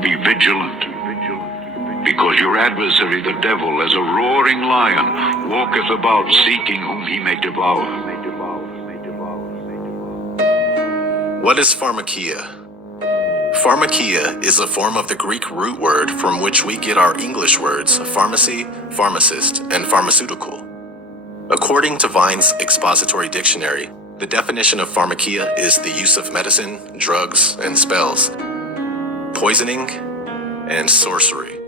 Be vigilant, because your adversary, the devil, as a roaring lion, walketh about seeking whom he may devour. What is pharmakia? Pharmakia is a form of the Greek root word from which we get our English words pharmacy, pharmacist, and pharmaceutical. According to Vine's Expository Dictionary, the definition of pharmakia is the use of medicine, drugs, and spells, poisoning, and sorcery.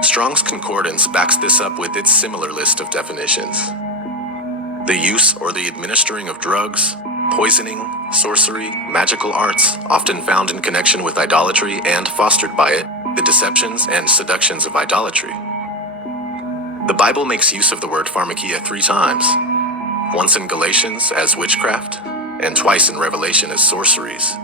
Strong's Concordance backs this up with its similar list of definitions. The use or the administering of drugs, poisoning, sorcery, magical arts, often found in connection with idolatry and fostered by it, the deceptions and seductions of idolatry. The Bible makes use of the word pharmakia 3 times, once in Galatians as witchcraft, and twice in Revelation as sorceries.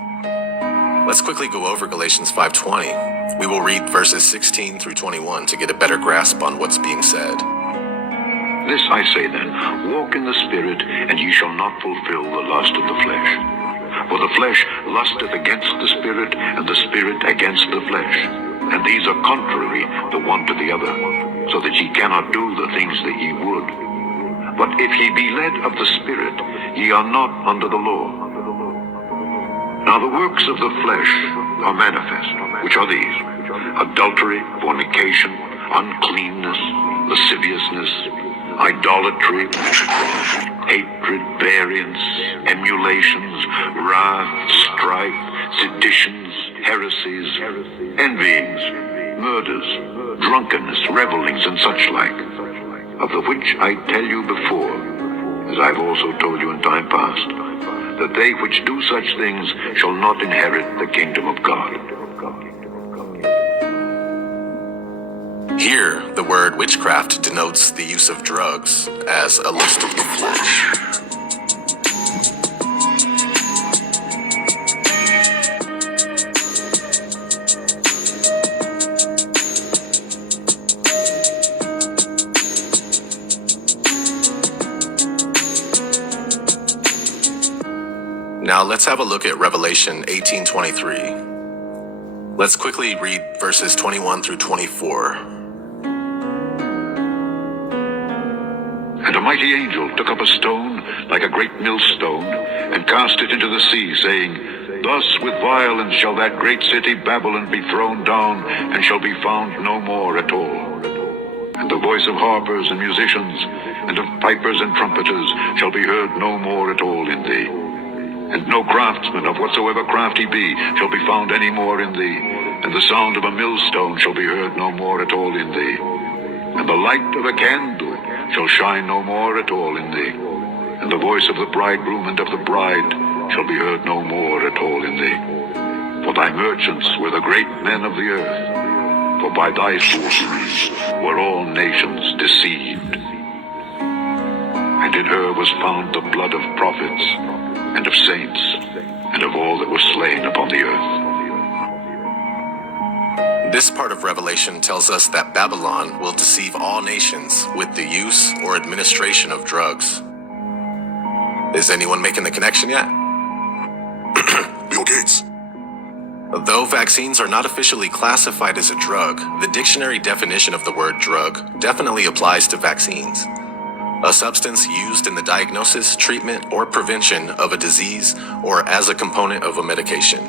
Let's quickly go over Galatians 5:20. We will read verses 16 through 21 to get a better grasp on what's being said. This I say then, walk in the Spirit, and ye shall not fulfill the lust of the flesh. For the flesh lusteth against the Spirit, and the Spirit against the flesh. And these are contrary the one to the other, so that ye cannot do the things that ye would. But if ye be led of the Spirit, ye are not under the law. Now the works of the flesh are manifest, which are these: adultery, fornication, uncleanness, lasciviousness, idolatry, hatred, variance, emulations, wrath, strife, seditions, heresies, envyings, murders, drunkenness, revelings, and such like, of the which I tell you before, as I've also told you in time past, that they which do such things shall not inherit the kingdom of God. Here, the word witchcraft denotes the use of drugs as a lust of the flesh. Now let's have a look at Revelation 18:23. Let's quickly read verses 21 through 24. And a mighty angel took up a stone like a great millstone, and cast it into the sea, saying, Thus with violence shall that great city Babylon be thrown down, and shall be found no more at all. And the voice of harpers and musicians, and of pipers and trumpeters, shall be heard no more at all in thee. And no craftsman of whatsoever craft he be shall be found any more in thee. And the sound of a millstone shall be heard no more at all in thee. And the light of a candle shall shine no more at all in thee. And the voice of the bridegroom and of the bride shall be heard no more at all in thee. For thy merchants were the great men of the earth. For by thy sorceries were all nations deceived. And in her was found the blood of prophets, and of saints, and of all that were slain upon the earth. This part of Revelation tells us that Babylon will deceive all nations with the use or administration of drugs. Is anyone making the connection yet? Bill Gates. Though vaccines are not officially classified as a drug, the dictionary definition of the word drug definitely applies to vaccines. A substance used in the diagnosis, treatment, or prevention of a disease or as a component of a medication.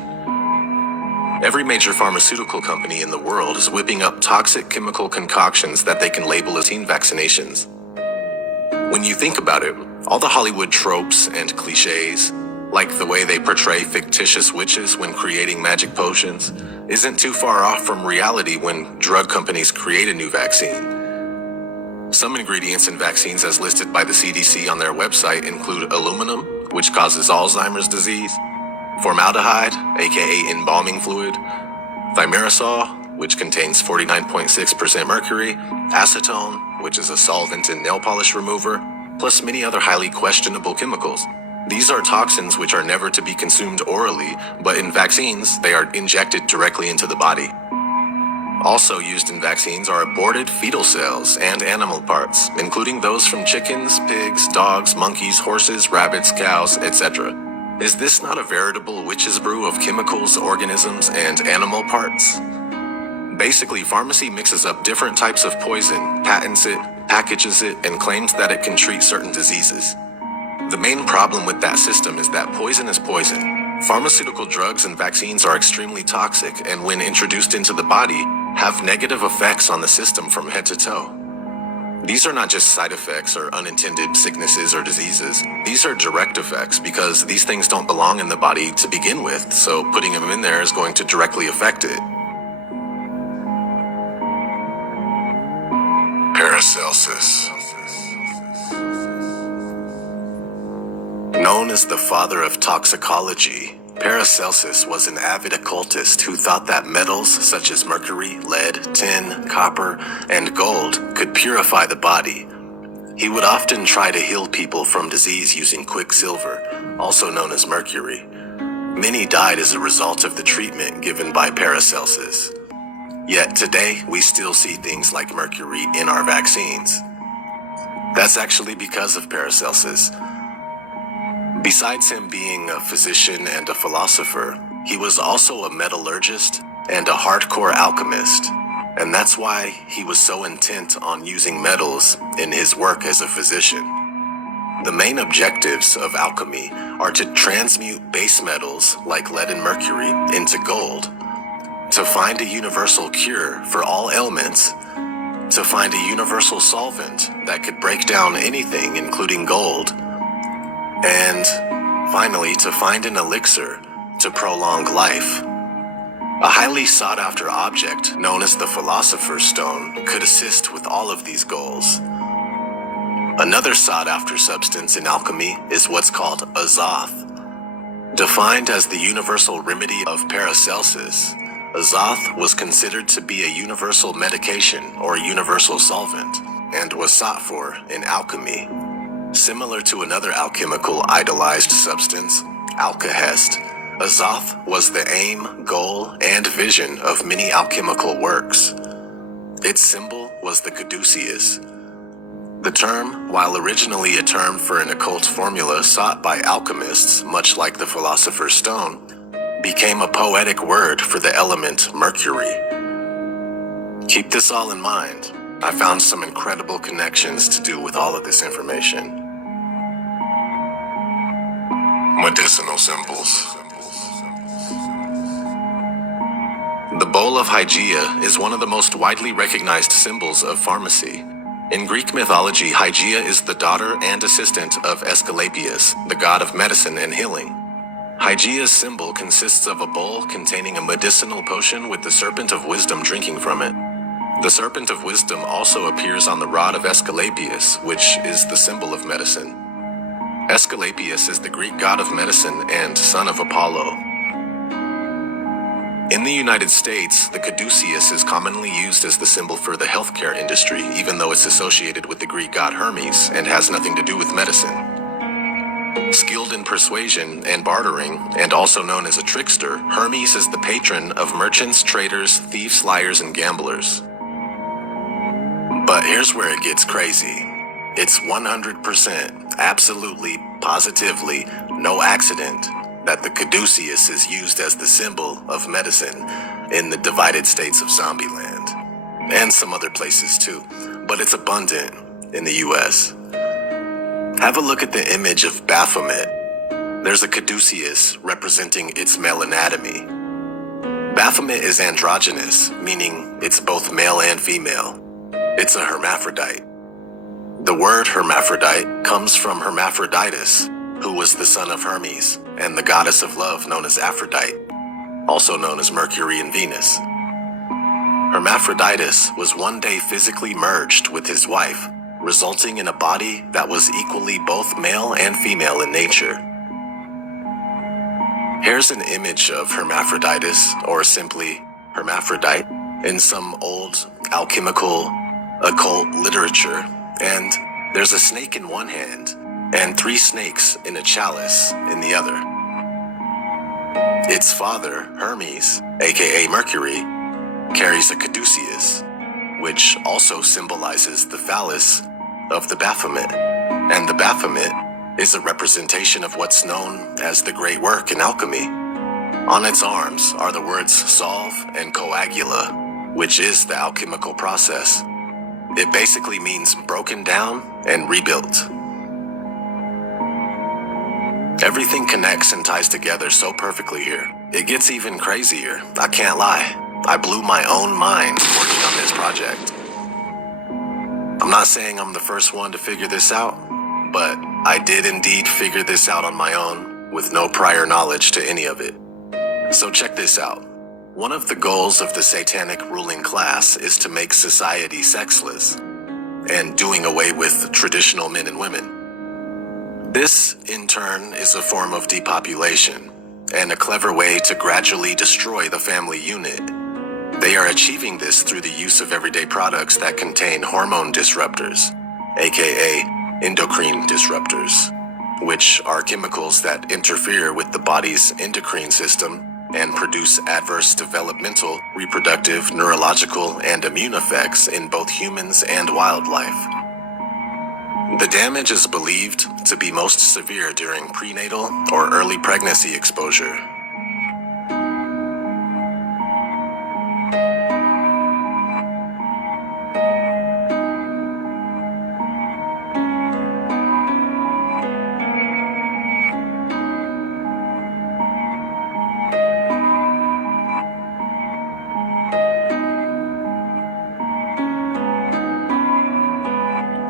Every major pharmaceutical company in the world is whipping up toxic chemical concoctions that they can label as teen vaccinations. When you think about it, all the Hollywood tropes and cliches, like the way they portray fictitious witches when creating magic potions, isn't too far off from reality when drug companies create a new vaccine. Some ingredients in vaccines as listed by the CDC on their website include aluminum, which causes Alzheimer's disease, formaldehyde, aka embalming fluid, thimerosal, which contains 49.6% mercury, acetone, which is a solvent in nail polish remover, plus many other highly questionable chemicals. These are toxins which are never to be consumed orally, but in vaccines, they are injected directly into the body. Also used in vaccines are aborted fetal cells and animal parts, including those from chickens, pigs, dogs, monkeys, horses, rabbits, cows, etc. Is this not a veritable witch's brew of chemicals, organisms, and animal parts? Basically, pharmacy mixes up different types of poison, patents it, packages it, and claims that it can treat certain diseases. The main problem with that system is that poison is poison. Pharmaceutical drugs and vaccines are extremely toxic, and when introduced into the body, have negative effects on the system from head to toe. These are not just side effects or unintended sicknesses or diseases. These are direct effects because these things don't belong in the body to begin with, so putting them in there is going to directly affect it. Paracelsus. Known as the father of toxicology, Paracelsus was an avid occultist who thought that metals such as mercury, lead, tin, copper, and gold could purify the body. He would often try to heal people from disease using quicksilver, also known as mercury. Many died as a result of the treatment given by Paracelsus. Yet today, we still see things like mercury in our vaccines. That's actually because of Paracelsus. Besides him being a physician and a philosopher, he was also a metallurgist and a hardcore alchemist. And that's why he was so intent on using metals in his work as a physician. The main objectives of alchemy are to transmute base metals like lead and mercury into gold, to find a universal cure for all ailments, to find a universal solvent that could break down anything including gold, and finally to find an elixir to prolong life. A highly sought-after object known as the Philosopher's Stone could assist with all of these goals. Another sought-after substance in alchemy is what's called azoth. Defined as the universal remedy of Paracelsus, azoth was considered to be a universal medication or universal solvent, and was sought for in alchemy. Similar to another alchemical idolized substance, alkahest, azoth was the aim, goal, and vision of many alchemical works. Its symbol was the caduceus. The term, while originally a term for an occult formula sought by alchemists, much like the Philosopher's Stone, became a poetic word for the element mercury. Keep this all in mind. I found some incredible connections to do with all of this information. Medicinal symbols. The bowl of Hygeia is one of the most widely recognized symbols of pharmacy. In Greek mythology, Hygeia is the daughter and assistant of Aesculapius, the god of medicine and healing. Hygeia's symbol consists of a bowl containing a medicinal potion with the serpent of wisdom drinking from it. The serpent of wisdom also appears on the rod of Aesculapius, which is the symbol of medicine. Aesculapius is the Greek god of medicine and son of Apollo. In the United States, the caduceus is commonly used as the symbol for the healthcare industry, even though it's associated with the Greek god Hermes and has nothing to do with medicine. Skilled in persuasion and bartering, and also known as a trickster, Hermes is the patron of merchants, traders, thieves, liars, and gamblers. But here's where it gets crazy. It's 100%, absolutely, positively, no accident that the caduceus is used as the symbol of medicine in the divided states of Zombieland, and some other places too, but it's abundant in the US. Have a look at the image of Baphomet. There's a caduceus representing its male anatomy. Baphomet is androgynous, meaning it's both male and female. It's a hermaphrodite. The word hermaphrodite comes from Hermaphroditus, who was the son of Hermes and the goddess of love known as Aphrodite, also known as Mercury and Venus. Hermaphroditus was one day physically merged with his wife, resulting in a body that was equally both male and female in nature. Here's an image of Hermaphroditus, or simply hermaphrodite, in some old alchemical occult literature, and there's a snake in one hand and 3 snakes in a chalice in the other. Its father, Hermes, aka Mercury, carries a caduceus, which also symbolizes the phallus of the Baphomet, and the Baphomet is a representation of what's known as the Great Work in alchemy. On its arms are the words solve and coagula, which is the alchemical process. It basically means broken down and rebuilt. Everything connects and ties together so perfectly here. It gets even crazier, I can't lie. I blew my own mind working on this project. I'm not saying I'm the first one to figure this out, but I did indeed figure this out on my own with no prior knowledge to any of it. So check this out. One of the goals of the satanic ruling class is to make society sexless and doing away with traditional men and women. This, in turn, is a form of depopulation and a clever way to gradually destroy the family unit. They are achieving this through the use of everyday products that contain hormone disruptors, aka endocrine disruptors, which are chemicals that interfere with the body's endocrine system and produce adverse developmental, reproductive, neurological, and immune effects in both humans and wildlife. The damage is believed to be most severe during prenatal or early pregnancy exposure.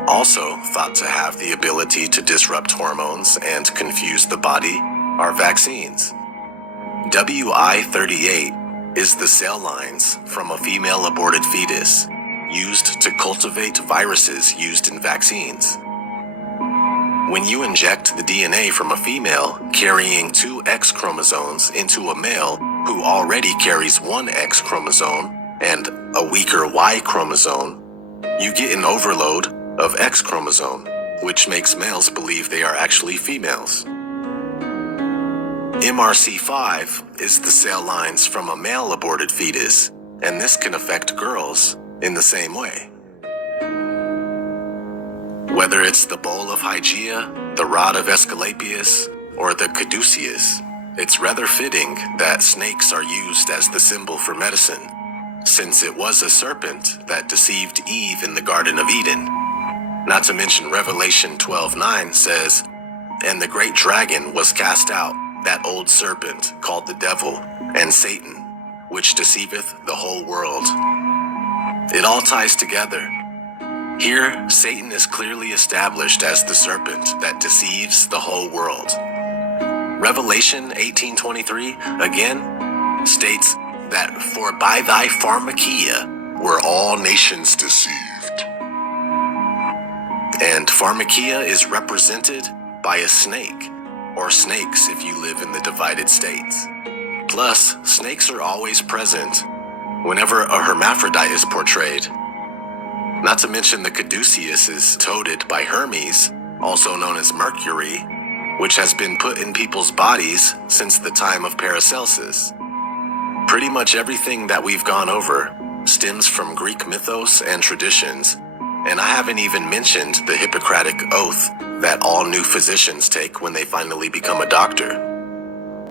Also thought to have the ability to disrupt hormones and confuse the body are vaccines. WI-38 is the cell lines from a female aborted fetus used to cultivate viruses used in vaccines. When you inject the DNA from a female carrying 2 X chromosomes into a male who already carries 1 X chromosome and a weaker Y chromosome, you get an overload of X chromosome, which makes males believe they are actually females. MRC5 is the cell lines from a male aborted fetus, and this can affect girls in the same way. Whether it's the bowl of Hygeia, the rod of Asclepius, or the caduceus, it's rather fitting that snakes are used as the symbol for medicine, since it was a serpent that deceived Eve in the Garden of Eden. Not to mention Revelation 12:9 says, "And the great dragon was cast out, that old serpent called the devil and Satan, which deceiveth the whole world." It all ties together. Here, Satan is clearly established as the serpent that deceives the whole world. Revelation 18:23 again states that "For by thy pharmakia were all nations deceived." And pharmakia is represented by a snake, or snakes if you live in the divided states. Plus, snakes are always present whenever a hermaphrodite is portrayed. Not to mention the caduceus is toted by Hermes, also known as Mercury, which has been put in people's bodies since the time of Paracelsus. Pretty much everything that we've gone over stems from Greek mythos and traditions, and I haven't even mentioned the Hippocratic Oath that all new physicians take when they finally become a doctor.